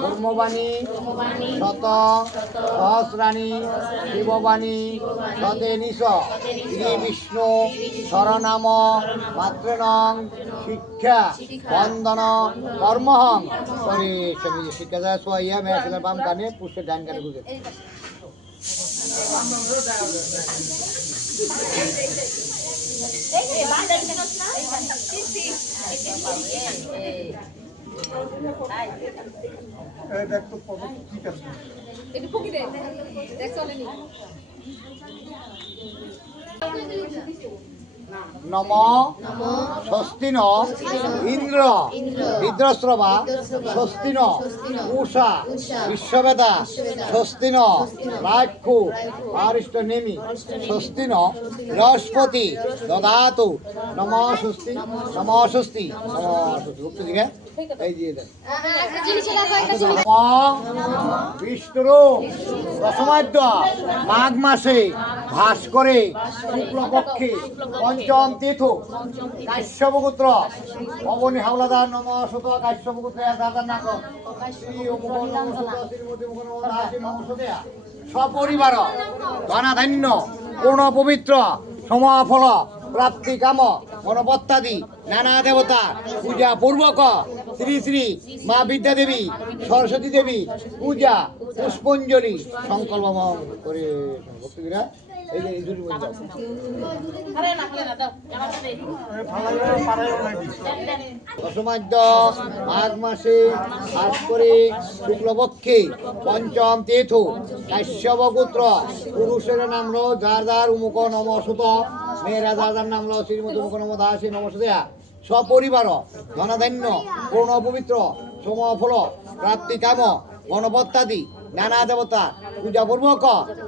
ব্রহ্মবাণী শত সহস্রাণী শিববাণী শতে নিশ শ্রী বিষ্ণু শরনাম মাতৃনং শিক্ষা বন্দন কর্মহং করে স্বামী শিক্ষা দেওয়া সোয়াইয়া মেয়ে ছেলের বাম কানে পুষ্পের ডান কানে গুজে নম স্বস্তি ন ইন্দ্র বিদ্রস্রবা স্বস্তি ন উষা বিশ্ববেদা স্বস্তি ন রাক্ষু আরিষ্ট নেমি স্বস্তি ন বৃহস্পতি দদাতু। নম স্বস্তি নম স্বস্তি। নম স্বস্তি। দিকে। মাঘ মাসে ভাস করে শুক্লপক্ষে পঞ্চম তীর্থ কাশ্যপপুত্র অবনী হাওলাদার নম শত কাশ্যপপুত্র দাদার নাম শ্রী অমুক নম শত শ্রীমতী মুখ নম দাসী নম শতয়া সপরিবার ধনাধান্য পূর্ণ পবিত্র সমাফল প্রাপ্তি কাম গণপত্যাদি নানা দেবতা, পূজা পূর্বক শ্রী শ্রী মা বিদ্যা দেবী সরস্বতী দেবী, পূজা পুষ্পঞ্জলি সংকল্প করে ভক্তিরা মাঘ মাসে পঞ্চম তীর্থ কাশ্যপপুত্র, পুরুষের নাম যার যার উমুক নম সুত। মেয়েরা যা যার নাম লো শ্রীমতী মুখ নম দাসী নমস্তেয়া সপরিবার ধনাধান্য পূর্ণ পবিত্র সমফল প্রাপ্তি কাম গণপত্যাদি নানা দেবতা পূজা পূর্বক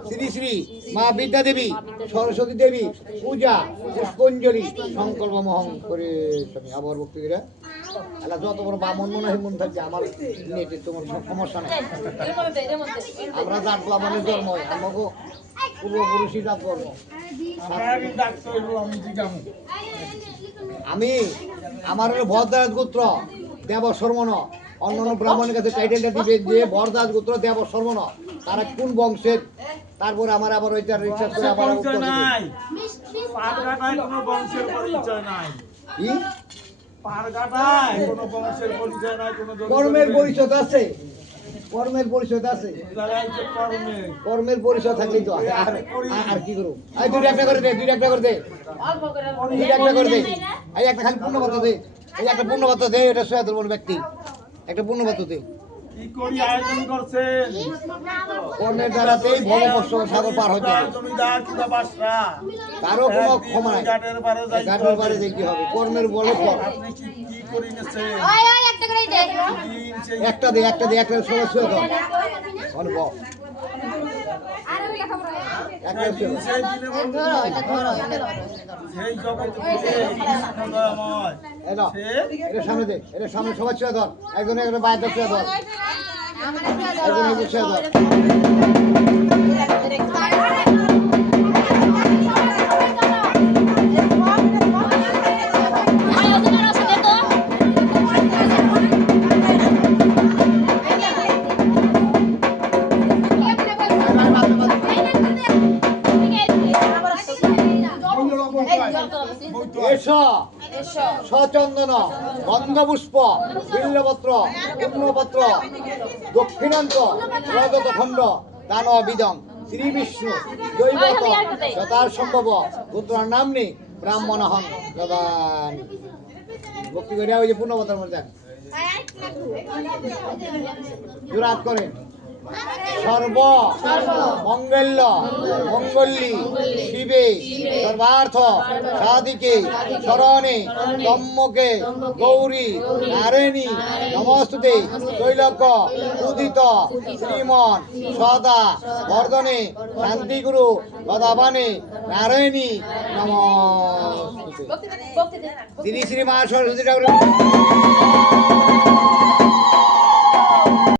শ্রী শ্রী মা বিদ্যা দেবী সরস্বতী দেবী পূজা পুষ্পঞ্জলি সংকল্প মহং করে আবার ভক্তিরা আল্লাহ যত বড় বামন মনে হয় মন থাকছে আমার নেটে তোমার সব সমস্যা নেই। আমরা জাত বামনের জন্ম আমাকে পূর্বপুরুষই জাত কর্ম আমি আমার ভরদাস গোত্র দেব অন্যান্য ব্রাহ্মণের কাছে টাইটেলটা দিবে যে ভরদাস গোত্র দেব শর্মণ তারা কোন বংশের? তারপরে আমার আবার ওইটা রিসার্চ করে আবার। নাই। বংশের পরিচয় নাই। কর্মের পরিচয় আছে। কর্মের পরিচয় আছে। কর্মের পরিচয় থাকলেই তো আর কি করব? দুই একটা করে দে দুই একটা করে দে। দুইটা একটা করে দে। এই একটা খালি পূর্ণ দে। এই একটা পূর্ণ কথা দে এটা সৈয়দুল বল ব্যক্তি। একটা পূর্ণ কথা দে। কি করি আয়োজন করছেন কর্মের দ্বারাতেই ভব কষ্ট সাগর পার হতে হবে। জমিদার কিংবা বাসরা। কারও কোনো ক্ষমা নাই। ঘাটের পারে যাইতে গাছের হবে। বারে হবে। কর্মের বলে ফল। আপনি কি কি করে নিছেন? দিন সেই একটা দে একটা দে একটা সমস্যা এটা সামনে দে এটা সামনে সবাই ছেড়ে ধর। একজন একটা বাইরে ছেড়ে ধর। একজন এসো। সচন্দন গন্ধপুষ্প বিল্লপত্র পূর্ণপত্র দক্ষিণান্ত রজত খণ্ড দান বিদং শ্রী বিষ্ণু দৈবত যথার সম্ভব পুত্রার নাম নেই ব্রাহ্মণ হন যদান ভক্তি করে ওই যে পূর্ণপত্রের মধ্যে। দেন। জোরাত করেন সর্ব মঙ্গল্য মঙ্গল্যী শিবে সর্বার্থ সাধিকে শরণে তম্মকে গৌরী নারায়ণী নমস্তুতে তৈলক্য উদিত শ্রীমন সদা বর্ধনে শান্তিগুরু গদাবানে নারায়ণী নমস্তুতে। শ্রী শ্রী মা সরস্বতী ঠাকুর।